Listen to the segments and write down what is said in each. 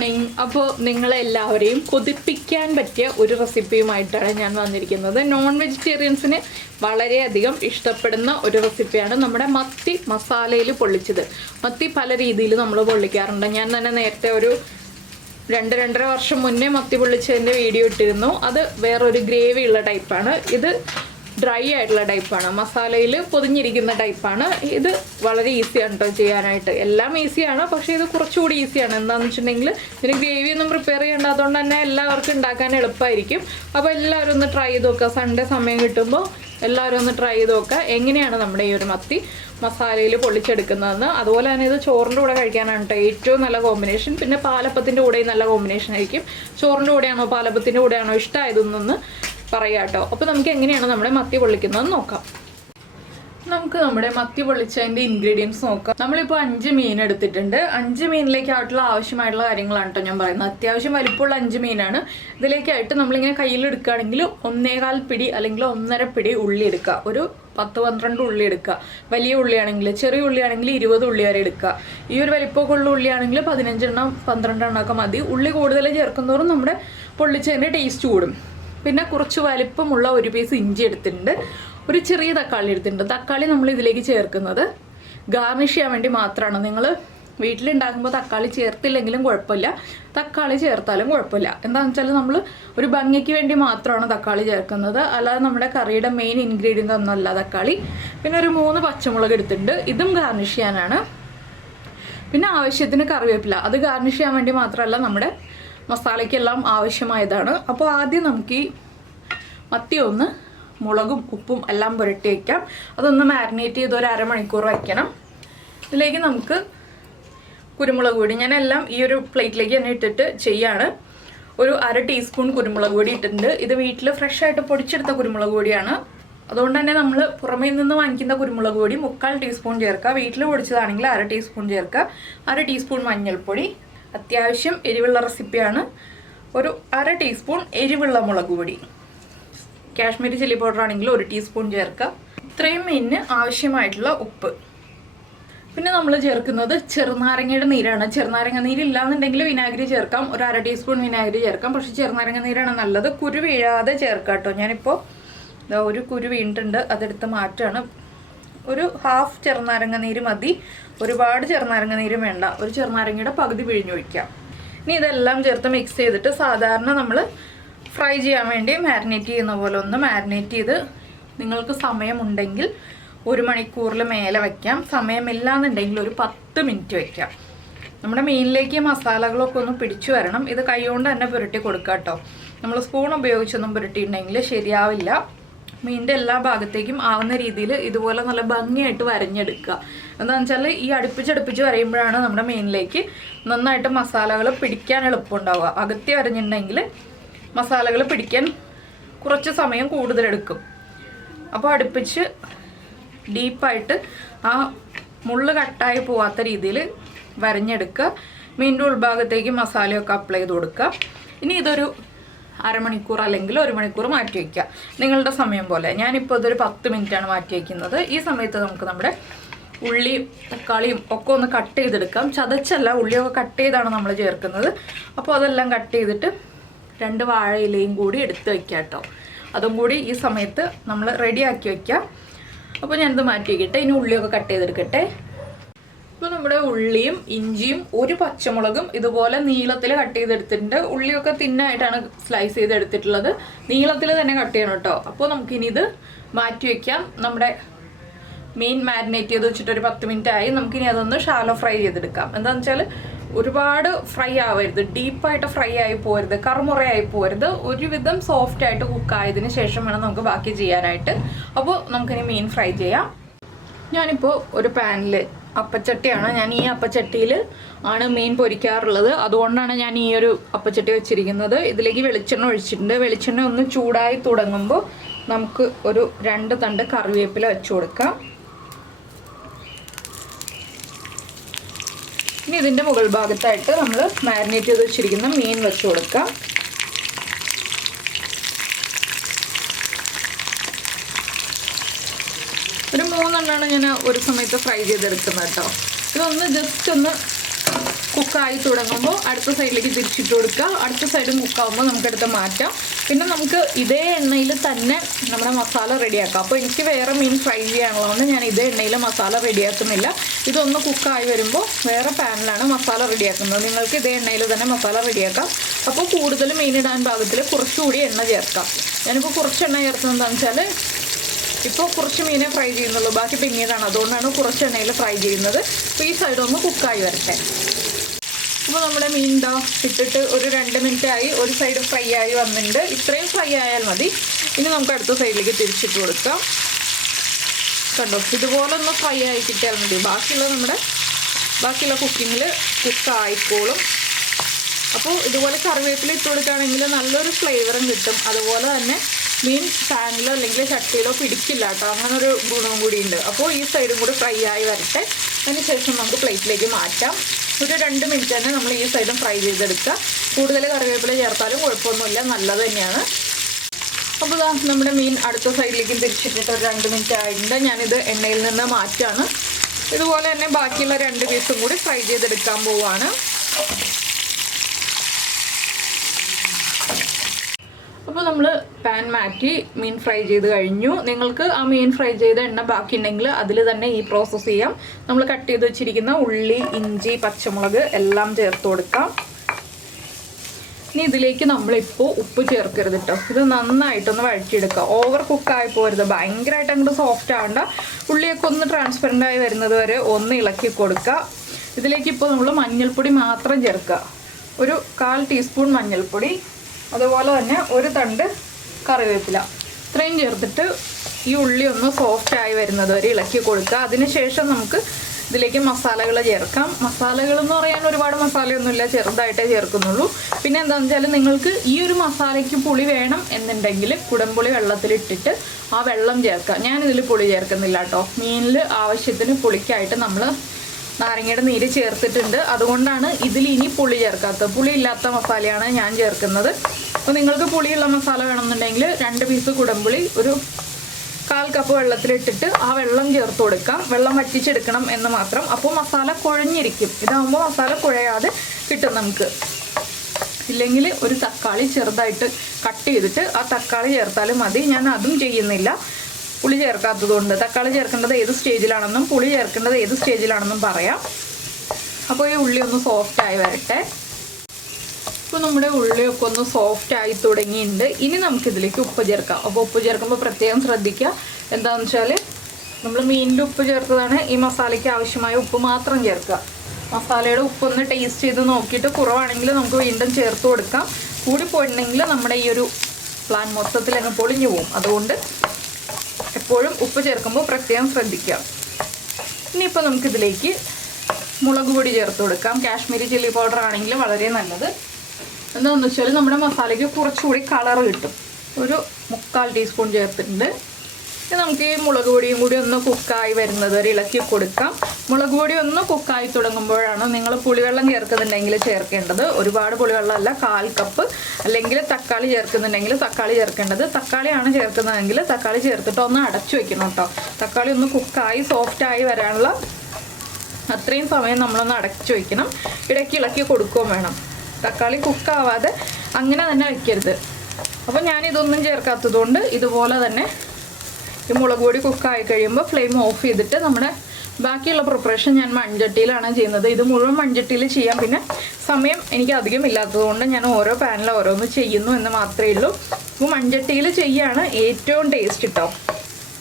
Morning. അപ്പോൾ നിങ്ങളെല്ലാവരെയും കൊതിപ്പിക്കാൻ പറ്റിയ ഒരു റെസിപ്പിയുമായിട്ടാണ് ഞാൻ വന്നിരിക്കുന്നത്. നോൺ വെജിറ്റേറിയൻസിന് വളരെയധികം ഇഷ്ടപ്പെടുന്ന ഒരു റെസിപ്പിയാണ് നമ്മുടെ മത്തി മസാലയിൽ പൊള്ളിച്ചത്. മത്തി പല രീതിയിൽ നമ്മൾ പൊള്ളിക്കാറുണ്ട്. ഞാൻ തന്നെ നേരത്തെ ഒരു 2-2.5 വർഷം മുന്നേ മത്തി പൊള്ളിച്ചതിൻ്റെ വീഡിയോ ഇട്ടിരുന്നു. അത് വേറൊരു ഗ്രേവി ഉള്ള ടൈപ്പാണ്. ഇത് ഡ്രൈ ആയിട്ടുള്ള ടൈപ്പാണ്, മസാലയിൽ പൊതിഞ്ഞിരിക്കുന്ന ടൈപ്പാണ്. ഇത് വളരെ ഈസിയാണ് കേട്ടോ ചെയ്യാനായിട്ട്. എല്ലാം ഈസിയാണ്, പക്ഷേ ഇത് കുറച്ചുകൂടി ഈസിയാണ്. എന്താണെന്ന് വെച്ചിട്ടുണ്ടെങ്കിൽ ഇതിന് ഗ്രേവി ഒന്നും പ്രിപ്പയർ ചെയ്യേണ്ട, അതുകൊണ്ട് തന്നെ എല്ലാവർക്കും ഉണ്ടാക്കാൻ എളുപ്പമായിരിക്കും. അപ്പോൾ എല്ലാവരും ഒന്ന് ട്രൈ ചെയ്ത് നോക്കുക. സൺഡേ സമയം കിട്ടുമ്പോൾ എല്ലാവരും ഒന്ന് ട്രൈ ചെയ്ത് നോക്കുക എങ്ങനെയാണ് നമ്മുടെ ഈ ഒരു മത്തി മസാലയിൽ പൊള്ളിച്ചെടുക്കുന്നതെന്ന്. അതുപോലെ തന്നെ ഇത് ചോറിൻ്റെ കൂടെ കഴിക്കാനാണ് കേട്ടോ ഏറ്റവും നല്ല കോമ്പിനേഷൻ. പിന്നെ പാലപ്പത്തിൻ്റെ കൂടെയും നല്ല കോമ്പിനേഷൻ ആയിരിക്കും. ചോറിൻ്റെ കൂടെയാണോ പാലപ്പത്തിൻ്റെ കൂടെയാണോ ഇഷ്ടമായതെന്നൊന്ന് പറയാം കേട്ടോ. അപ്പോൾ നമുക്ക് എങ്ങനെയാണ് നമ്മുടെ മത്തി പൊള്ളിക്കുന്നതെന്ന് നോക്കാം. നമുക്ക് നമ്മുടെ മത്തി പൊള്ളിച്ചതിൻ്റെ ഇൻഗ്രീഡിയൻസ് നോക്കാം. നമ്മളിപ്പോൾ 5 മീൻ എടുത്തിട്ടുണ്ട്. 5 മീനിലേക്കായിട്ടുള്ള ആവശ്യമായിട്ടുള്ള കാര്യങ്ങളാണ് കേട്ടോ ഞാൻ പറയുന്നത്. അത്യാവശ്യം വലിപ്പമുള്ള 5 മീനാണ്. ഇതിലേക്കായിട്ട് നമ്മളിങ്ങനെ കയ്യിലെടുക്കുകയാണെങ്കിൽ 1.25 പിടി അല്ലെങ്കിൽ 1.5 പിടി ഉള്ളി എടുക്കുക. ഒരു 10-12 ഉള്ളി എടുക്കുക. വലിയ ഉള്ളിയാണെങ്കിൽ, ചെറിയ ഉള്ളിയാണെങ്കിൽ 20 ഉള്ളി വരെ എടുക്കുക. ഈ ഒരു വലിപ്പമൊക്കെ ഉള്ള ഉള്ളിയാണെങ്കിൽ 15 എണ്ണം 12 എണ്ണം ഒക്കെ മതി. ഉള്ളി കൂടുതൽ ചേർക്കുന്നതോറും നമ്മുടെ പൊള്ളിച്ചതിൻ്റെ ടേസ്റ്റ് കൂടും. പിന്നെ കുറച്ച് വലിപ്പമുള്ള ഒരു പീസ് ഇഞ്ചി എടുത്തിട്ടുണ്ട്. ഒരു ചെറിയ തക്കാളി എടുത്തിട്ടുണ്ട്. തക്കാളി നമ്മൾ ഇതിലേക്ക് ചേർക്കുന്നത് ഗാർണിഷ് ചെയ്യാൻ വേണ്ടി മാത്രമാണ്. നിങ്ങൾ വീട്ടിലുണ്ടാക്കുമ്പോൾ തക്കാളി ചേർത്തില്ലെങ്കിലും കുഴപ്പമില്ല, തക്കാളി ചേർത്താലും കുഴപ്പമില്ല. എന്താണെന്ന് വെച്ചാൽ നമ്മൾ ഒരു ഭംഗിക്ക് വേണ്ടി മാത്രമാണ് തക്കാളി ചേർക്കുന്നത്, അല്ലാതെ നമ്മുടെ കറിയുടെ മെയിൻ ഇൻഗ്രീഡിയൻ്റ് ഒന്നുമല്ല തക്കാളി. പിന്നെ ഒരു 3 പച്ചമുളക് എടുത്തിട്ടുണ്ട്. ഇതും ഗാർണിഷ് ചെയ്യാനാണ്. പിന്നെ ആവശ്യത്തിന് കറിവേപ്പില, അത് ഗാർണിഷ് ചെയ്യാൻ വേണ്ടി മാത്രമല്ല, നമ്മുടെ മസാലയ്ക്കെല്ലാം ആവശ്യമായതാണ്. അപ്പോൾ ആദ്യം നമുക്ക് ഈ മത്തി ഒന്ന് മുളകും ഉപ്പും എല്ലാം പുരട്ടി വയ്ക്കാം. അതൊന്ന് മാരിനേറ്റ് ചെയ്ത് ഒരു 1/2 മണിക്കൂർ വയ്ക്കണം. ഇതിലേക്ക് നമുക്ക് കുരുമുളക് പൊടി, ഞാനെല്ലാം ഈ ഒരു പ്ലേറ്റിലേക്ക് തന്നെ ഇട്ടിട്ട് ചെയ്യാണ്. ഒരു 1/2 ടീസ്പൂൺ കുരുമുളക് പൊടി ഇട്ടിട്ടുണ്ട്. ഇത് വീട്ടിൽ ഫ്രഷ് ആയിട്ട് പൊടിച്ചെടുത്ത കുരുമുളക് പൊടിയാണ്. അതുകൊണ്ട് തന്നെ നമ്മൾ പുറമേ നിന്ന് വാങ്ങിക്കുന്ന കുരുമുളക് പൊടി 3/4 ടീസ്പൂൺ ചേർക്കുക. വീട്ടിൽ പൊടിച്ചതാണെങ്കിൽ 1/2 ടീസ്പൂൺ ചേർക്കുക. 1/2 ടീസ്പൂൺ മഞ്ഞൾപ്പൊടി. അത്യാവശ്യം എരിവുള്ള റെസിപ്പിയാണ്. ഒരു 1/2 ടീസ്പൂൺ എരിവുള്ള മുളക് പൊടി. കാശ്മീരി ചില്ലി പൗഡർ ആണെങ്കിൽ 1 ടീസ്പൂൺ ചേർക്കുക. ഇത്രയും മീനിന് ആവശ്യമായിട്ടുള്ള ഉപ്പ്. പിന്നെ നമ്മൾ ചേർക്കുന്നത് ചെറുനാരങ്ങയുടെ നീരാണ്. ചെറുനാരങ്ങ നീരില്ലാന്നുണ്ടെങ്കിൽ വിനാഗിരി ചേർക്കാം. ഒരു 1/2 ടീസ്പൂൺ വിനാഗിരി ചേർക്കാം. പക്ഷേ ചെറുനാരങ്ങ നീരാണ് നല്ലത്. കുരു വീഴാതെ ചേർക്കാം കേട്ടോ. ഞാനിപ്പോൾ ഒരു കുരു വീണിട്ടുണ്ട്, അതെടുത്ത് മാറ്റാണ്. ഒരു 1/2 ചെറുനാരങ്ങ നീര് മതി. ഒരുപാട് ചെറുനാരങ്ങ നീര് വേണ്ട. ഒരു ചെറുനാരങ്ങയുടെ പകുതി പിഴിഞ്ഞൊഴിക്കാം. ഇനി ഇതെല്ലാം ചേർത്ത് മിക്സ് ചെയ്തിട്ട് സാധാരണ നമ്മൾ ഫ്രൈ ചെയ്യാൻ വേണ്ടി മാരിനേറ്റ് ചെയ്യുന്ന പോലെ ഒന്ന് മാരിനേറ്റ് ചെയ്ത്, നിങ്ങൾക്ക് സമയമുണ്ടെങ്കിൽ 1 മണിക്കൂറിൽ മേലെ വയ്ക്കാം. സമയമില്ലാന്നുണ്ടെങ്കിൽ ഒരു 10 മിനിറ്റ് വയ്ക്കാം. നമ്മുടെ മീനിലേക്ക് മസാലകളൊക്കെ ഒന്ന് പിടിച്ചു വരണം. ഇത് കൈകൊണ്ട് തന്നെ പുരട്ടി കൊടുക്കുക കേട്ടോ. നമ്മൾ സ്പൂൺ ഉപയോഗിച്ചൊന്നും പുരട്ടിയിട്ടുണ്ടെങ്കിൽ ശരിയാവില്ല. മീനിൻ്റെ എല്ലാ ഭാഗത്തേക്കും ആവുന്ന രീതിയിൽ ഇതുപോലെ നല്ല ഭംഗിയായിട്ട് വരഞ്ഞെടുക്കുക. എന്താണെന്ന് വെച്ചാൽ ഈ അടുപ്പിച്ചടുപ്പിച്ച് വരയുമ്പോഴാണ് നമ്മുടെ മീനിലേക്ക് നന്നായിട്ട് മസാലകൾ പിടിക്കാൻ എളുപ്പമുണ്ടാവുക. അകത്തി വരഞ്ഞിട്ടുണ്ടെങ്കിൽ മസാലകൾ പിടിക്കാൻ കുറച്ച് സമയം കൂടുതലെടുക്കും. അപ്പോൾ അടുപ്പിച്ച് ഡീപ്പായിട്ട് ആ മുള്ള് കട്ടായി പോവാത്ത രീതിയിൽ വരഞ്ഞെടുക്കുക. മീനിൻ്റെ ഉൾഭാഗത്തേക്ക് മസാലയൊക്കെ അപ്ലൈ ചെയ്ത് കൊടുക്കുക. ഇനി ഇതൊരു 1/2 മണിക്കൂർ അല്ലെങ്കിൽ 1 മണിക്കൂർ മാറ്റി വയ്ക്കുക, നിങ്ങളുടെ സമയം പോലെ. ഞാനിപ്പോൾ ഇതൊരു 10 മിനിറ്റാണ് മാറ്റി വയ്ക്കുന്നത്. ഈ സമയത്ത് നമുക്ക് നമ്മുടെ ഉള്ളിയും തക്കാളിയും ഒക്കെ ഒന്ന് കട്ട് ചെയ്തെടുക്കാം. ചതച്ചല്ല, ഉള്ളിയൊക്കെ കട്ട് ചെയ്താണ് നമ്മൾ ചേർക്കുന്നത്. അപ്പോൾ അതെല്ലാം കട്ട് ചെയ്തിട്ട് 2 വാഴയിലയും കൂടി എടുത്ത് വയ്ക്കുക കേട്ടോ. അതും കൂടി ഈ സമയത്ത് നമ്മൾ റെഡിയാക്കി വയ്ക്കാം. അപ്പോൾ ഞാനിത് മാറ്റി വയ്ക്കട്ടെ. ഇനി ഉള്ളിയൊക്കെ കട്ട് ചെയ്തെടുക്കട്ടെ. ഇപ്പോൾ നമ്മുടെ ഉള്ളിയും ഇഞ്ചിയും 1 പച്ചമുളകും ഇതുപോലെ നീളത്തിൽ കട്ട് ചെയ്തെടുത്തിട്ടുണ്ട്. ഉള്ളിയൊക്കെ തിന്നായിട്ടാണ് സ്ലൈസ് ചെയ്തെടുത്തിട്ടുള്ളത്. നീളത്തിൽ തന്നെ കട്ട് ചെയ്യണം കേട്ടോ. അപ്പോൾ നമുക്കിനി ഇത് മാറ്റി വയ്ക്കാം. നമ്മുടെ മീൻ മാരിനേറ്റ് ചെയ്ത് വെച്ചിട്ട് ഒരു 10 മിനിറ്റ് ആയി. നമുക്കിനി അതൊന്ന് ഷാലോ ഫ്രൈ ചെയ്തെടുക്കാം. എന്താണെന്ന് വെച്ചാൽ ഒരുപാട് ഫ്രൈ ആവരുത്, ഡീപ്പായിട്ട് ഫ്രൈ ആയി പോരുത്, കറുമുറയായി പോരുത്. ഒരുവിധം സോഫ്റ്റ് ആയിട്ട് കുക്കായതിന് ശേഷം വേണം നമുക്ക് ബാക്കി ചെയ്യാനായിട്ട്. അപ്പോൾ നമുക്കിനി മീൻ ഫ്രൈ ചെയ്യാം. ഞാനിപ്പോൾ ഒരു പാനിൽ, അപ്പച്ചട്ടിയാണ്, ഞാൻ ഈ അപ്പച്ചട്ടിയിൽ ആണ് മീൻ പൊരിക്കാറുള്ളത്. അതുകൊണ്ടാണ് ഞാൻ ഈ ഒരു അപ്പച്ചട്ടി വെച്ചിരിക്കുന്നത്. ഇതിലേക്ക് വെളിച്ചെണ്ണ ഒഴിച്ചിട്ടുണ്ട്. വെളിച്ചെണ്ണ ഒന്ന് ചൂടായി തുടങ്ങുമ്പോൾ നമുക്ക് ഒരു 2 തണ്ട് കറിവേപ്പില വെച്ച് കൊടുക്കാം. ഇനി ഇതിൻ്റെ മുകൾ ഭാഗത്തായിട്ട് നമ്മൾ മാരിനേറ്റ് ചെയ്ത് വെച്ചിരിക്കുന്ന മീൻ വെച്ച് കൊടുക്കാം. ഒരു 3 എണ്ണമാണ് ഞാൻ ഒരു സമയത്ത് ഫ്രൈ ചെയ്തെടുക്കുന്നത് കേട്ടോ. ഇതൊന്ന് ജസ്റ്റ് ഒന്ന് കുക്കായി തുടങ്ങുമ്പോൾ അടുത്ത സൈഡിലേക്ക് തിരിച്ചിട്ട് കൊടുക്കുക. അടുത്ത സൈഡ് കുക്കാകുമ്പോൾ നമുക്കെടുത്ത് മാറ്റാം. പിന്നെ നമുക്ക് ഇതേ എണ്ണയിൽ തന്നെ നമ്മുടെ മസാല റെഡിയാക്കാം. അപ്പോൾ എനിക്ക് വേറെ മീൻ ഫ്രൈ ചെയ്യാനുള്ളതുകൊണ്ട് ഞാൻ ഇതേ എണ്ണയിൽ മസാല റെഡിയാക്കുന്നില്ല. ഇതൊന്ന് കുക്കായി വരുമ്പോൾ വേറെ പാനിലാണ് മസാല റെഡിയാക്കുന്നത്. നിങ്ങൾക്ക് ഇതേ എണ്ണയിൽ തന്നെ മസാല റെഡിയാക്കാം. അപ്പോൾ കൂടുതൽ മീനിടാൻ പാകത്തിൽ കുറച്ചുകൂടി എണ്ണ ചേർക്കാം. ഞാനിപ്പോൾ കുറച്ച് എണ്ണ ചേർക്കുന്നത് എന്താണെന്ന് വെച്ചാൽ ഇപ്പോൾ കുറച്ച് മീനെ ഫ്രൈ ചെയ്യുന്നുള്ളൂ, ബാക്കി പിന്നീടാണ്. അതുകൊണ്ടാണ് കുറച്ച് എണ്ണയിൽ ഫ്രൈ ചെയ്യുന്നത്. അപ്പോൾ ഈ സൈഡ് ഒന്ന് കുക്കായി വരട്ടെ. അപ്പോൾ നമ്മുടെ മീൻ ഇട്ടിട്ട് ഒരു 2 മിനിറ്റ് ആയി. ഒരു സൈഡ് ഫ്രൈ ആയി വന്നിട്ടുണ്ട്. ഇത്രയും ഫ്രൈ ആയാൽ മതി. ഇനി നമുക്ക് അടുത്ത സൈഡിലേക്ക് തിരിച്ചിട്ട് കൊടുക്കാം. കണ്ടോ, ഇതുപോലെ ഒന്ന് ഫ്രൈ ആയി കിട്ടിയാൽ മതി. ബാക്കിയുള്ള കുക്കിങ്ങിൽ കുക്കായിക്കോളും. അപ്പോൾ ഇതുപോലെ കറിവേപ്പില ഇട്ട് കൊടുക്കുകയാണെങ്കിൽ നല്ലൊരു ഫ്ലേവറും കിട്ടും. അതുപോലെ തന്നെ മീൻ പാനിലോ അല്ലെങ്കിൽ ചട്ടിയിലോ പിടിക്കില്ല കേട്ടോ, അങ്ങനൊരു ഗുണവും കൂടിയുണ്ട്. അപ്പോൾ ഈ സൈഡും കൂടി ഫ്രൈ ആയി വരട്ടെ. അതിന് ശേഷം നമുക്ക് പ്ലേറ്റിലേക്ക് മാറ്റാം. ഒരു 2 മിനിറ്റ് തന്നെ നമ്മൾ ഈ സൈഡും ഫ്രൈ ചെയ്തെടുക്കുക. കൂടുതൽ കറിവേപ്പില ചേർത്താലും കുഴപ്പമൊന്നുമില്ല, നല്ലത് തന്നെയാണ്. അപ്പോൾ നമ്മുടെ മീൻ അടുത്ത സൈഡിലേക്ക് തിരിച്ചിട്ടിട്ട് ഒരു 2 മിനിറ്റ് ആയിട്ടുണ്ട്. ഞാനിത് എണ്ണയിൽ നിന്ന് മാറ്റാണ്. ഇതുപോലെ തന്നെ ബാക്കിയുള്ള 2 പീസും കൂടി ഫ്രൈ ചെയ്തെടുക്കാൻ പോവുകയാണ്. അപ്പോൾ നമ്മൾ പാൻ മാറ്റി മീൻ ഫ്രൈ ചെയ്ത് കഴിഞ്ഞു. നിങ്ങൾക്ക് ആ മീൻ ഫ്രൈ ചെയ്ത എണ്ണ ബാക്കി ഉണ്ടെങ്കിൽ അതിൽ തന്നെ ഈ പ്രോസസ്സ് ചെയ്യാം. നമ്മൾ കട്ട് ചെയ്ത് വെച്ചിരിക്കുന്ന ഉള്ളി, ഇഞ്ചി, പച്ചമുളക് എല്ലാം ചേർത്ത് കൊടുക്കാം. ഇനി ഇതിലേക്ക് നമ്മളിപ്പോൾ ഉപ്പ് ചേർക്കരുത് കേട്ടോ. ഇത് നന്നായിട്ടൊന്ന് വഴറ്റിയെടുക്കുക. ഓവർ കുക്കായി പോരുത്, ഭയങ്കരമായിട്ട് അങ്ങോട്ട് സോഫ്റ്റ് ആവണ്ട. ഉള്ളിയൊക്കെ ഒന്ന് ട്രാൻസ്പെറൻ്റ് ആയി വരുന്നത് വരെ ഒന്ന് ഇളക്കി കൊടുക്കുക. ഇതിലേക്ക് ഇപ്പോൾ നമ്മൾ മഞ്ഞൾപ്പൊടി മാത്രം ചേർക്കുക. ഒരു 1/4 ടീസ്പൂൺ മഞ്ഞൾപ്പൊടി, അതുപോലെ തന്നെ ഒരു തണ്ട് കറിവേപ്പില, ഇത്രയും ചേർത്തിട്ട് ഈ ഉള്ളി ഒന്ന് സോഫ്റ്റ് ആയി വരുന്നത് വരെ ഇളക്കി കൊടുക്കുക. അതിനുശേഷം നമുക്ക് ഇതിലേക്ക് മസാലകൾ ചേർക്കാം. മസാലകളെന്ന് പറയാൻ ഒരുപാട് മസാലയൊന്നുമില്ല, ചെറുതായിട്ടേ ചേർക്കുന്നുള്ളൂ. പിന്നെ എന്താണെന്ന് വെച്ചാൽ നിങ്ങൾക്ക് ഈ ഒരു മസാലയ്ക്ക് പുളി വേണം എന്നുണ്ടെങ്കിൽ കുടംപുളി വെള്ളത്തിലിട്ടിട്ട് ആ വെള്ളം ചേർക്കാം. ഞാനിതിൽ പുളി ചേർക്കുന്നില്ല കേട്ടോ. മീനിൽ ആവശ്യത്തിന് പുളിക്കായിട്ട് നമ്മൾ നാരങ്ങയുടെ നീര് ചേർത്തിട്ടുണ്ട്. അതുകൊണ്ടാണ് ഇതിൽ ഇനി പുളി ചേർക്കാത്തത്. പുളി ഇല്ലാത്ത മസാലയാണ് ഞാൻ ചേർക്കുന്നത്. അപ്പോൾ നിങ്ങൾക്ക് പുളിയുള്ള മസാല വേണമെന്നുണ്ടെങ്കിൽ 2 പീസ് കുടംപുളി ഒരു 1/4 കപ്പ് വെള്ളത്തിലിട്ടിട്ട് ആ വെള്ളം ചേർത്ത് കൊടുക്കാം. വെള്ളം വറ്റിച്ചെടുക്കണം എന്ന് മാത്രം. അപ്പോൾ മസാല കുഴഞ്ഞിരിക്കും. ഇതാകുമ്പോൾ മസാല കുഴയാതെ കിട്ടും നമുക്ക്. ഇല്ലെങ്കിൽ ഒരു തക്കാളി ചെറുതായിട്ട് കട്ട് ചെയ്തിട്ട് ആ തക്കാളി ചേർത്താലും മതി. ഞാൻ അതും ചെയ്യുന്നില്ല പുളി ചേർക്കാത്തതുകൊണ്ട്. തക്കാളി ചേർക്കേണ്ടത് ഏത് സ്റ്റേജിലാണെന്നും പുളി ചേർക്കേണ്ടത് ഏത് സ്റ്റേജിലാണെന്നും പറയാം. അപ്പോൾ ഈ ഉള്ളി ഒന്ന് സോഫ്റ്റ് ആയി വരട്ടെ. ഇപ്പോൾ നമ്മുടെ ഉള്ളിയൊക്കെ ഒന്ന് സോഫ്റ്റ് ആയി തുടങ്ങിയിട്ടുണ്ട്. ഇനി നമുക്കിതിലേക്ക് ഉപ്പ് ചേർക്കാം. അപ്പോൾ ഉപ്പ് ചേർക്കുമ്പോൾ പ്രത്യേകം ശ്രദ്ധിക്കുക. എന്താണെന്ന് വെച്ചാൽ നമ്മൾ മീനിൻ്റെ ഉപ്പ് ചേർത്തതാണ്. ഈ മസാലയ്ക്ക് ആവശ്യമായ ഉപ്പ് മാത്രം ചേർക്കുക. മസാലയുടെ ഉപ്പൊന്ന് ടേസ്റ്റ് ചെയ്ത് നോക്കിയിട്ട് കുറവാണെങ്കിൽ നമുക്ക് വീണ്ടും ചേർത്ത് കൊടുക്കാം. കൂടിപ്പോയിട്ടുണ്ടെങ്കിൽ നമ്മുടെ ഈ ഒരു പ്ലാൻ മൊത്തത്തിൽ അങ്ങ് പൊളിഞ്ഞു പോകും. അതുകൊണ്ട് എപ്പോഴും ഉപ്പ് ചേർക്കുമ്പോൾ പ്രത്യേകം ശ്രദ്ധിക്കുക. ഇനിയിപ്പോൾ നമുക്കിതിലേക്ക് മുളക് പൊടി ചേർത്ത് കൊടുക്കാം. കാശ്മീരി ചില്ലി പൗഡർ ആണെങ്കിൽ വളരെ നല്ലത്. എന്താണെന്ന് വെച്ചാൽ നമ്മുടെ മസാലയ്ക്ക് കുറച്ചുകൂടി കളർ കിട്ടും. ഒരു 1/4 ടീസ്പൂൺ ചേർത്തിട്ടുണ്ട്. ഇനി നമുക്ക് ഈ മുളക് പൊടിയും കൂടി ഒന്ന് കുക്കായി വരുന്നത് വരെ ഇളക്കി കൊടുക്കാം. മുളക് പൊടി ഒന്ന് കുക്കായി തുടങ്ങുമ്പോഴാണ് നിങ്ങൾ പുളിവെള്ളം ചേർക്കുന്നുണ്ടെങ്കിൽ ചേർക്കേണ്ടത്. ഒരുപാട് പുളിവെള്ളമല്ല, 1/4 കപ്പ്. അല്ലെങ്കിൽ തക്കാളി ചേർക്കുന്നുണ്ടെങ്കിൽ തക്കാളി ചേർക്കേണ്ടത്. തക്കാളിയാണ് ചേർക്കുന്നതെങ്കിൽ തക്കാളി ചേർത്തിട്ട് ഒന്ന് അടച്ചു വെക്കണം കേട്ടോ. തക്കാളി ഒന്ന് കുക്കായി സോഫ്റ്റായി വരാനുള്ള അത്രയും സമയം നമ്മളൊന്ന് അടച്ചു വയ്ക്കണം. ഇടയ്ക്ക് ഇളക്കി കൊടുക്കുകയും വേണം. തക്കാളി കുക്കാവാതെ അങ്ങനെ തന്നെ വയ്ക്കരുത്. അപ്പോൾ ഞാനിതൊന്നും ചേർക്കാത്തതുകൊണ്ട് ഇതുപോലെ തന്നെ ഈ മുളക് പൊടി കുക്കായി കഴിയുമ്പോൾ ഫ്ലെയിം ഓഫ് ചെയ്തിട്ട് നമ്മുടെ ബാക്കിയുള്ള പ്രിപ്പറേഷൻ ഞാൻ മൺചട്ടിയിലാണ് ചെയ്യുന്നത്. ഇത് മുഴുവൻ മൺചട്ടിയിൽ ചെയ്യാം. പിന്നെ സമയം എനിക്ക് അധികം ഇല്ലാത്തതുകൊണ്ട് ഞാൻ ഓരോ പാനിൽ ഓരോന്ന് ചെയ്യുന്നു എന്ന് മാത്രമേ ഉള്ളൂ. അപ്പോൾ മൺചട്ടിയിൽ ചെയ്യുകയാണ് ഏറ്റവും ടേസ്റ്റ് കേട്ടോ.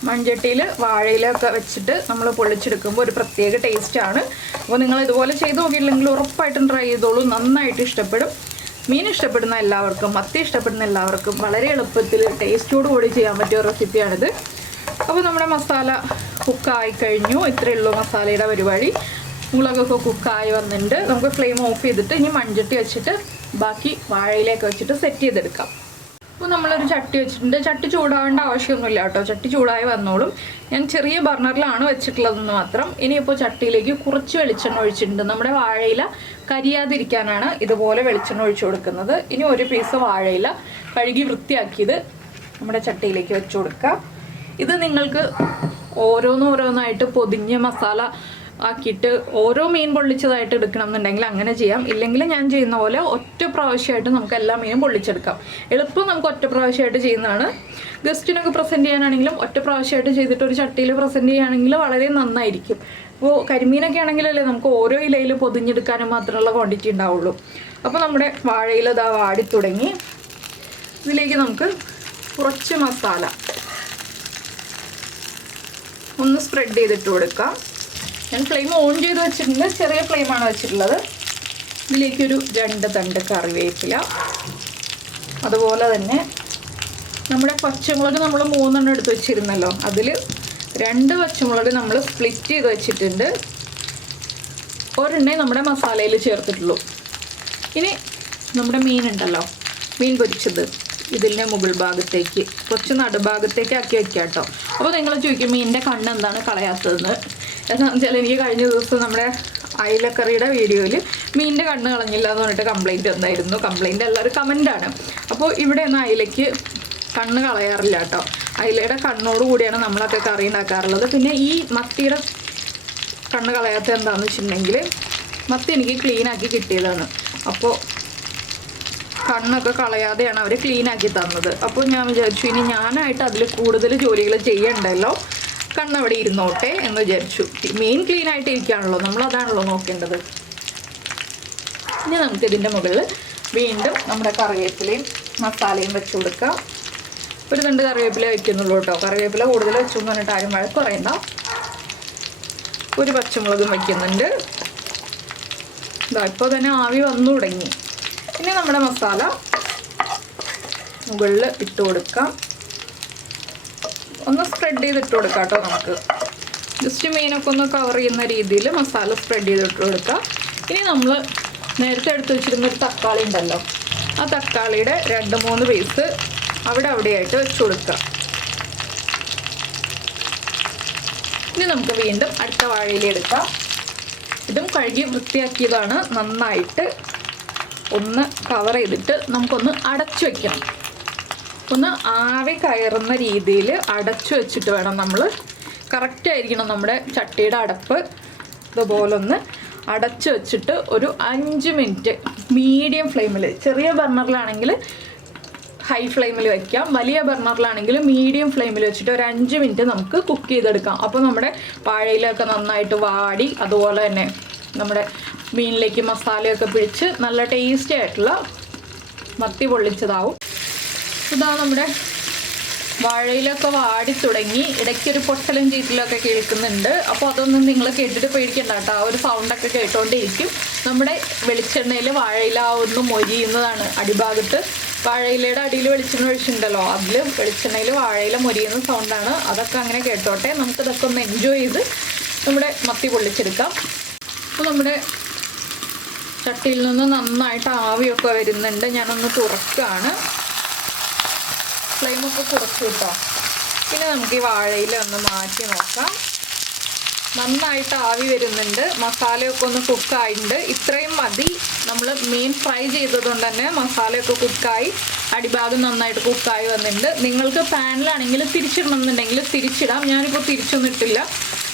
മൺചട്ടിയിൽ വാഴയിലൊക്കെ വെച്ചിട്ട് നമ്മൾ പൊള്ളിച്ചെടുക്കുമ്പോൾ ഒരു പ്രത്യേക ടേസ്റ്റാണ്. അപ്പോൾ നിങ്ങൾ ഇതുപോലെ ചെയ്ത് നോക്കിയില്ലെങ്കിൽ ഉറപ്പായിട്ടും ട്രൈ ചെയ്തോളൂ. നന്നായിട്ട് ഇഷ്ടപ്പെടും. മീൻ ഇഷ്ടപ്പെടുന്ന എല്ലാവർക്കും, മത്തി ഇഷ്ടപ്പെടുന്ന എല്ലാവർക്കും വളരെ എളുപ്പത്തിൽ ടേസ്റ്റോട് കൂടി ചെയ്യാൻ പറ്റിയ റെസിപ്പിയാണിത്. അപ്പോൾ നമ്മുടെ മസാല കുക്കായി കഴിഞ്ഞു. ഇത്രയേ ഉള്ളൂ മസാലയുടെ പരിപാടി. മുളകൊക്കെ കുക്കായി വന്നിട്ടുണ്ട്. നമുക്ക് ഫ്ലെയിം ഓഫ് ചെയ്തിട്ട് ഇനി മൺചട്ടി വെച്ചിട്ട് ബാക്കി വാഴയിലേക്ക് വെച്ചിട്ട് സെറ്റ് ചെയ്തെടുക്കാം. അപ്പോൾ നമ്മളൊരു ചട്ടി വെച്ചിട്ടുണ്ട്. ചട്ടി ചൂടാവേണ്ട ആവശ്യമൊന്നുമില്ല കേട്ടോ. ചട്ടി ചൂടായി വന്നോളും. ഞാൻ ചെറിയ ബർണറിലാണ് വെച്ചിട്ടുള്ളതെന്ന് മാത്രം. ഇനിയിപ്പോൾ ചട്ടിയിലേക്ക് കുറച്ച് വെളിച്ചെണ്ണ ഒഴിച്ചിട്ടുണ്ട്. നമ്മുടെ വാഴയില കരിയാതിരിക്കാനാണ് ഇതുപോലെ വെളിച്ചെണ്ണ ഒഴിച്ചു കൊടുക്കുന്നത്. ഇനി ഒരു പീസ് വാഴയില കഴുകി വൃത്തിയാക്കിയത് നമ്മുടെ ചട്ടിയിലേക്ക് വെച്ച് കൊടുക്കുക. ഇത് നിങ്ങൾക്ക് ഓരോന്നോരോന്നായിട്ട് പൊതിഞ്ഞ മസാല ആക്കിയിട്ട് ഓരോ മീൻ പൊള്ളിച്ചതായിട്ട് എടുക്കണം എന്നുണ്ടെങ്കിൽ അങ്ങനെ ചെയ്യാം. ഇല്ലെങ്കിൽ ഞാൻ ചെയ്യുന്ന പോലെ ഒറ്റ പ്രാവശ്യമായിട്ട് നമുക്ക് എല്ലാ മീനും പൊള്ളിച്ചെടുക്കാം. എളുപ്പം നമുക്ക് ഒറ്റ പ്രാവശ്യമായിട്ട് ചെയ്യുന്നതാണ്. ഗസ്റ്റിനൊക്കെ പ്രസൻറ്റ് ചെയ്യാനാണെങ്കിലും ഒറ്റ പ്രാവശ്യമായിട്ട് ചെയ്തിട്ട് ഒരു ചട്ടിയിൽ പ്രസൻറ്റ് ചെയ്യുകയാണെങ്കിൽ വളരെ നന്നായിരിക്കും. അപ്പോൾ കരിമീനൊക്കെ ആണെങ്കിലല്ലേ നമുക്ക് ഓരോ ഇലയിൽ പൊതിഞ്ഞെടുക്കാനും മാത്രമുള്ള ക്വാണ്ടിറ്റി ഉണ്ടാവുള്ളൂ. അപ്പോൾ നമ്മുടെ വാഴയില ഇതാ വാടി തുടങ്ങി. ഇതിലേക്ക് നമുക്ക് കുറച്ച് മസാല ഒന്ന് സ്പ്രെഡ് ചെയ്തിട്ട് കൊടുക്കാം. ഞാൻ ഫ്ലെയിം ഓൺ ചെയ്ത് വെച്ചിട്ടുണ്ട്, ചെറിയ ഫ്ലെയിമാണ് വെച്ചിട്ടുള്ളത്. ഇതിലേക്കൊരു 2 തണ്ട് കറിവേപ്പില, അതുപോലെ തന്നെ നമ്മുടെ പച്ചമുളക് നമ്മൾ 3 എടുത്ത് വെച്ചിരുന്നല്ലോ, അതിൽ 2 പച്ചമുളക് നമ്മൾ സ്പ്ലിറ്റ് ചെയ്ത് വെച്ചിട്ടുണ്ട്. ഒരെണ്ണേ നമ്മുടെ മസാലയിൽ ചേർത്തിട്ടുള്ളൂ. ഇനി നമ്മുടെ മീനുണ്ടല്ലോ, മീൻ പൊരിച്ചത് ഇതിൻ്റെ മുകൾ ഭാഗത്തേക്ക് കുറച്ച് നടുഭാഗത്തേക്ക് ആക്കി വെക്കാം കേട്ടോ. അപ്പോൾ നിങ്ങൾ ചോദിക്കും മീനിൻ്റെ കണ്ണ് എന്താണ് കളയാത്തതെന്ന്. എന്താണെന്ന് വെച്ചാൽ എനിക്ക് കഴിഞ്ഞ ദിവസം നമ്മുടെ അയിലക്കറിയുടെ വീഡിയോയിൽ മീനിൻ്റെ കണ്ണ് കളഞ്ഞില്ല എന്ന് പറഞ്ഞിട്ട് കംപ്ലയിൻറ്റ് വന്നായിരുന്നു. കംപ്ലയിൻ്റ് അല്ല, ഒരു കമൻറ്റാണ്. അപ്പോൾ ഇവിടെ ഒന്നും അയിലയ്ക്ക് കണ്ണ് കളയാറില്ല കേട്ടോ. അയിലയുടെ കണ്ണോട് കൂടിയാണ് നമ്മളൊക്കെ കറി ഉണ്ടാക്കാറുള്ളത്. പിന്നെ ഈ മത്തിയുടെ കണ്ണ് കളയാത്ത എന്താണെന്ന് വെച്ചിട്ടുണ്ടെങ്കിൽ മത്തി എനിക്ക് ക്ലീനാക്കി കിട്ടിയതാണ്. അപ്പോൾ കണ്ണൊക്കെ കളയാതെയാണ് അവർ ക്ലീനാക്കി തന്നത്. അപ്പോൾ ഞാൻ വിചാരിച്ചു ഇനി ഞാനായിട്ട് അതിൽ കൂടുതൽ ജോലികൾ ചെയ്യണ്ടല്ലോ, കണ്ണവിടെ ഇരുന്നോട്ടെ എന്ന് വിചാരിച്ചു. മീൻ ക്ലീനായിട്ട് ഇരിക്കുകയാണല്ലോ, നമ്മളതാണല്ലോ നോക്കേണ്ടത്. ഇനി നമുക്കിതിൻ്റെ മുകളിൽ വീണ്ടും നമ്മുടെ കറിവേപ്പിലയും മസാലയും വെച്ച് കൊടുക്കാം. ഒരു 2 കറിവേപ്പില വയ്ക്കുന്നുള്ളൂ കേട്ടോ. കറിവേപ്പില കൂടുതൽ വെച്ചു എന്ന് പറഞ്ഞിട്ട് ആരും വഴക്ക് പറയണ്ട. ഒരു പച്ചമുളകും വയ്ക്കുന്നുണ്ട്. ഇതാ ഇപ്പോൾ തന്നെ ആവി വന്നു തുടങ്ങി. ഇനി നമ്മുടെ മസാല മുകളിൽ ഇട്ട് കൊടുക്കാം. ഒന്ന് സ്പ്രെഡ് ചെയ്തിട്ട് കൊടുക്കാം കേട്ടോ. നമുക്ക് ജസ്റ്റ് മീനൊക്കെ ഒന്ന് കവർ ചെയ്യുന്ന രീതിയിൽ മസാല സ്പ്രെഡ് ചെയ്തിട്ട് കൊടുക്കാം. ഇനി നമ്മൾ നേരത്തെ എടുത്ത് വെച്ചിരുന്നൊരു തക്കാളി ഉണ്ടല്ലോ, ആ തക്കാളിയുടെ 2-3 പീസ് അവിടെയായിട്ട് വെച്ച് കൊടുക്കുക. ഇനി നമുക്ക് വീണ്ടും അടുത്ത വാഴയില എടുക്കാം. ഇതും കഴുകി വൃത്തിയാക്കിയതാണ്. നന്നായിട്ട് ഒന്ന് കവർ ചെയ്തിട്ട് നമുക്കൊന്ന് അടച്ചു വയ്ക്കണം. ഒന്ന് ആവി കയറുന്ന രീതിയിൽ അടച്ചു വെച്ചിട്ട് വേണം നമ്മൾ, കറക്റ്റായിരിക്കണം നമ്മുടെ ചട്ടിയുടെ അടപ്പ്. ഇതുപോലെ ഒന്ന് അടച്ചു വെച്ചിട്ട് ഒരു 5 മിനിറ്റ് മീഡിയം ഫ്ലെയിമിൽ, ചെറിയ ബർണറിലാണെങ്കിൽ ഹൈ ഫ്ലെയിമിൽ വയ്ക്കാം, വലിയ ബർണറിലാണെങ്കിൽ മീഡിയം ഫ്ലെയിമിൽ വെച്ചിട്ട് ഒരു 5 മിനിറ്റ് നമുക്ക് കുക്ക് ചെയ്തെടുക്കാം. അപ്പോൾ നമ്മുടെ വാഴയിലൊക്കെ നന്നായിട്ട് വാടി അതുപോലെ തന്നെ നമ്മുടെ മീനിലേക്ക് മസാലയൊക്കെ പിടിച്ച് നല്ല ടേസ്റ്റി ആയിട്ടുള്ള മത്തി പൊള്ളിച്ചതാവും. ഇതാ നമ്മുടെ വാഴയിലൊക്കെ വാടി തുടങ്ങി. ഇടയ്ക്കൊരു പൊട്ടലും ചീറ്റലൊക്കെ കേൾക്കുന്നുണ്ട്. അപ്പോൾ അതൊന്നും നിങ്ങൾ കേട്ടിട്ട് പേടിക്കണ്ട കേട്ടോ. ആ ഒരു സൗണ്ടൊക്കെ കേട്ടോണ്ടിരിക്കും. നമ്മുടെ വെളിച്ചെണ്ണയിൽ വാഴയില ഒന്ന് മൊരിയുന്നതാണ്. അടിഭാഗത്ത് വാഴയിലയുടെ അടിയിൽ വെളിച്ചെണ്ണ ഒഴിച്ചിട്ടുണ്ടല്ലോ, അതിൽ വെളിച്ചെണ്ണയിൽ വാഴയില മൊരിയുന്ന സൗണ്ടാണ്. അതൊക്കെ അങ്ങനെ കേട്ടോട്ടെ. നമുക്കിതൊക്കെ ഒന്ന് എൻജോയ് ചെയ്ത് നമ്മുടെ മത്തി പൊള്ളിച്ചെടുക്കാം. അപ്പോൾ നമ്മുടെ ചട്ടിയിൽ നിന്ന് നന്നായിട്ട് ആവിയൊക്കെ വരുന്നുണ്ട്. ഞാനൊന്ന് തുറക്കുകയാണ്. ഫ്ലെയിമൊക്കെ കുറച്ച് കിട്ടോ. പിന്നെ നമുക്ക് ഈ വാഴയില ഒന്ന് മാറ്റി നോക്കാം. നന്നായിട്ട് ആവി വരുന്നുണ്ട്. മസാലയൊക്കെ ഒന്ന് കുക്കായിട്ടുണ്ട്. ഇത്രയും മതി. നമ്മൾ മീൻ ഫ്രൈ ചെയ്തതുകൊണ്ട് തന്നെ മസാലയൊക്കെ കുക്കായി അടിഭാഗം നന്നായിട്ട് കുക്കായി വന്നിട്ടുണ്ട്. നിങ്ങൾക്ക് പാനിലാണെങ്കിൽ തിരിച്ചിടണം എന്നുണ്ടെങ്കിൽ തിരിച്ചിടാം. ഞാനിപ്പോൾ തിരിച്ചൊന്നും ഇട്ടില്ല.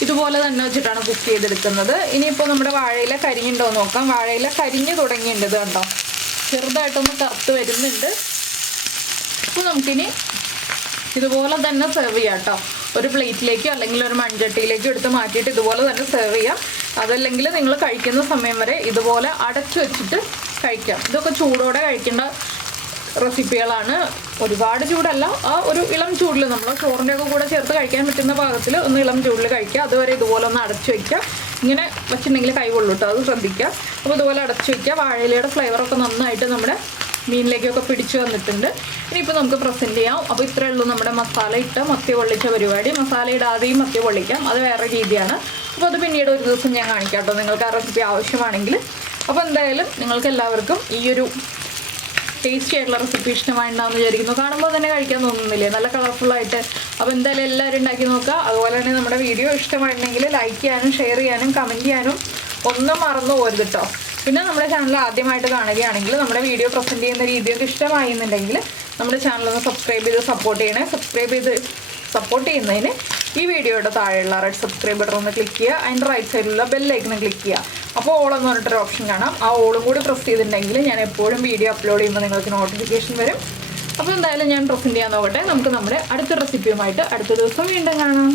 ഇതുപോലെ തന്നെ വെച്ചിട്ടാണ് കുക്ക് ചെയ്തെടുക്കുന്നത്. ഇനിയിപ്പോൾ നമ്മുടെ വാഴയില കരിഞ്ഞുണ്ടോ നോക്കാം. വാഴയില കരിഞ്ഞ് തുടങ്ങിയിട്ടുണ്ട് കണ്ടോ, ചെറുതായിട്ടൊന്ന് കറുത്ത് വരുന്നുണ്ട്. അപ്പോൾ നമുക്കിനി ഇതുപോലെ തന്നെ സെർവ് ചെയ്യാം കേട്ടോ. ഒരു പ്ലേറ്റിലേക്കോ അല്ലെങ്കിൽ ഒരു മൺചട്ടിയിലേക്കോ എടുത്ത് മാറ്റിയിട്ട് ഇതുപോലെ തന്നെ സെർവ് ചെയ്യാം. അതല്ലെങ്കിൽ നിങ്ങൾ കഴിക്കുന്ന സമയം വരെ ഇതുപോലെ അടച്ചു വെച്ചിട്ട് കഴിക്കാം. ഇതൊക്കെ ചൂടോടെ കഴിക്കേണ്ട റെസിപ്പികളാണ്. ഒരുപാട് ചൂടല്ല, ആ ഒരു ഇളം ചൂടിൽ നമ്മൾ ചോറിൻ്റെ ഒക്കെ കൂടെ ചേർത്ത് കഴിക്കാൻ പറ്റുന്ന പാകത്തിൽ ഒന്ന് ഇളം ചൂടിൽ കഴിക്കുക. അതുവരെ ഇതുപോലെ ഒന്ന് അടച്ചു വയ്ക്കുക. ഇങ്ങനെ വെച്ചിട്ടുണ്ടെങ്കിൽ കൈ കൊള്ളൂട്ടോ, അത് ശ്രദ്ധിക്കുക. അപ്പോൾ ഇതുപോലെ അടച്ചു വയ്ക്കുക. വാഴയിലയുടെ ഫ്ലേവറൊക്കെ നന്നായിട്ട് നമ്മുടെ മീനിലേക്കൊക്കെ പിടിച്ചു വന്നിട്ടുണ്ട്. ഇനിയിപ്പോൾ നമുക്ക് പ്രസൻറ്റ് ചെയ്യാം. അപ്പോൾ ഇത്രയേ ഉള്ളൂ നമ്മുടെ മസാല ഇട്ട് മത്തി പൊള്ളിച്ച പരിപാടി. മസാല ഇടാതെയും മത്തി പൊള്ളിക്കാം, അത് വേറെ രീതിയാണ്. അപ്പോൾ അത് പിന്നീട് ഒരു ദിവസം ഞാൻ കാണിക്കാം കേട്ടോ, നിങ്ങൾക്ക് ആ റെസിപ്പി ആവശ്യമാണെങ്കിൽ. അപ്പോൾ എന്തായാലും നിങ്ങൾക്ക് എല്ലാവർക്കും ഈ ഒരു ടേസ്റ്റി ആയിട്ടുള്ള റെസിപ്പി ഇഷ്ടമായിട്ടുണ്ടാകുമെന്ന് വിചാരിക്കുന്നു. കാണുമ്പോൾ തന്നെ കഴിക്കാൻ തോന്നുന്നില്ലേ, നല്ല കളർഫുള്ളായിട്ട്. അപ്പോൾ എന്തായാലും എല്ലാവരും ഉണ്ടാക്കി നോക്കുക. അതുപോലെ തന്നെ നമ്മുടെ വീഡിയോ ഇഷ്ടമായിട്ടുണ്ടെങ്കിൽ ലൈക്ക് ചെയ്യാനും ഷെയർ ചെയ്യാനും കമൻറ്റ് ചെയ്യാനും ഒന്നും മറന്നു പോരുത് കേട്ടോ. പിന്നെ നമ്മുടെ ചാനൽ ആദ്യമായിട്ട് കാണുകയാണെങ്കിൽ നമ്മുടെ വീഡിയോ പ്രസൻറ്റ് ചെയ്യുന്ന രീതിയൊക്കെ ഇഷ്ടമായി എന്നുണ്ടെങ്കിൽ നമ്മുടെ ചാനലൊന്ന് സബ്സ്ക്രൈബ് ചെയ്ത് സപ്പോർട്ട് ചെയ്യണേ. സബ്സ്ക്രൈബ് ചെയ്ത് സപ്പോർട്ട് ചെയ്യുന്നതിന് ഈ വീഡിയോയുടെ താഴെയുള്ള റെഡ് സബ്സ്ക്രൈബ് ബട്ടൺ ഒന്ന് ക്ലിക്ക് ചെയ്യുക. അതിൻ്റെ റൈറ്റ് സൈഡിലുള്ള ബെല്ലൈക്കൺ ക്ലിക്ക് ചെയ്യുക. അപ്പോൾ ഓളെന്ന് പറഞ്ഞിട്ടൊരു ഓപ്ഷൻ കാണാം. ആ ഓളും കൂടി പ്രസ് ചെയ്തിട്ടുണ്ടെങ്കിൽ ഞാൻ എപ്പോഴും വീഡിയോ അപ്ലോഡ് ചെയ്യുമ്പോൾ നിങ്ങൾക്ക് നോട്ടിഫിക്കേഷൻ വരും. അപ്പോൾ എന്തായാലും ഞാൻ പ്രസൻറ്റ് ചെയ്യാൻ നോക്കട്ടെ. നമുക്ക് നമ്മുടെ അടുത്ത റെസിപ്പിയുമായിട്ട് അടുത്ത ദിവസം വീണ്ടും കാണാം.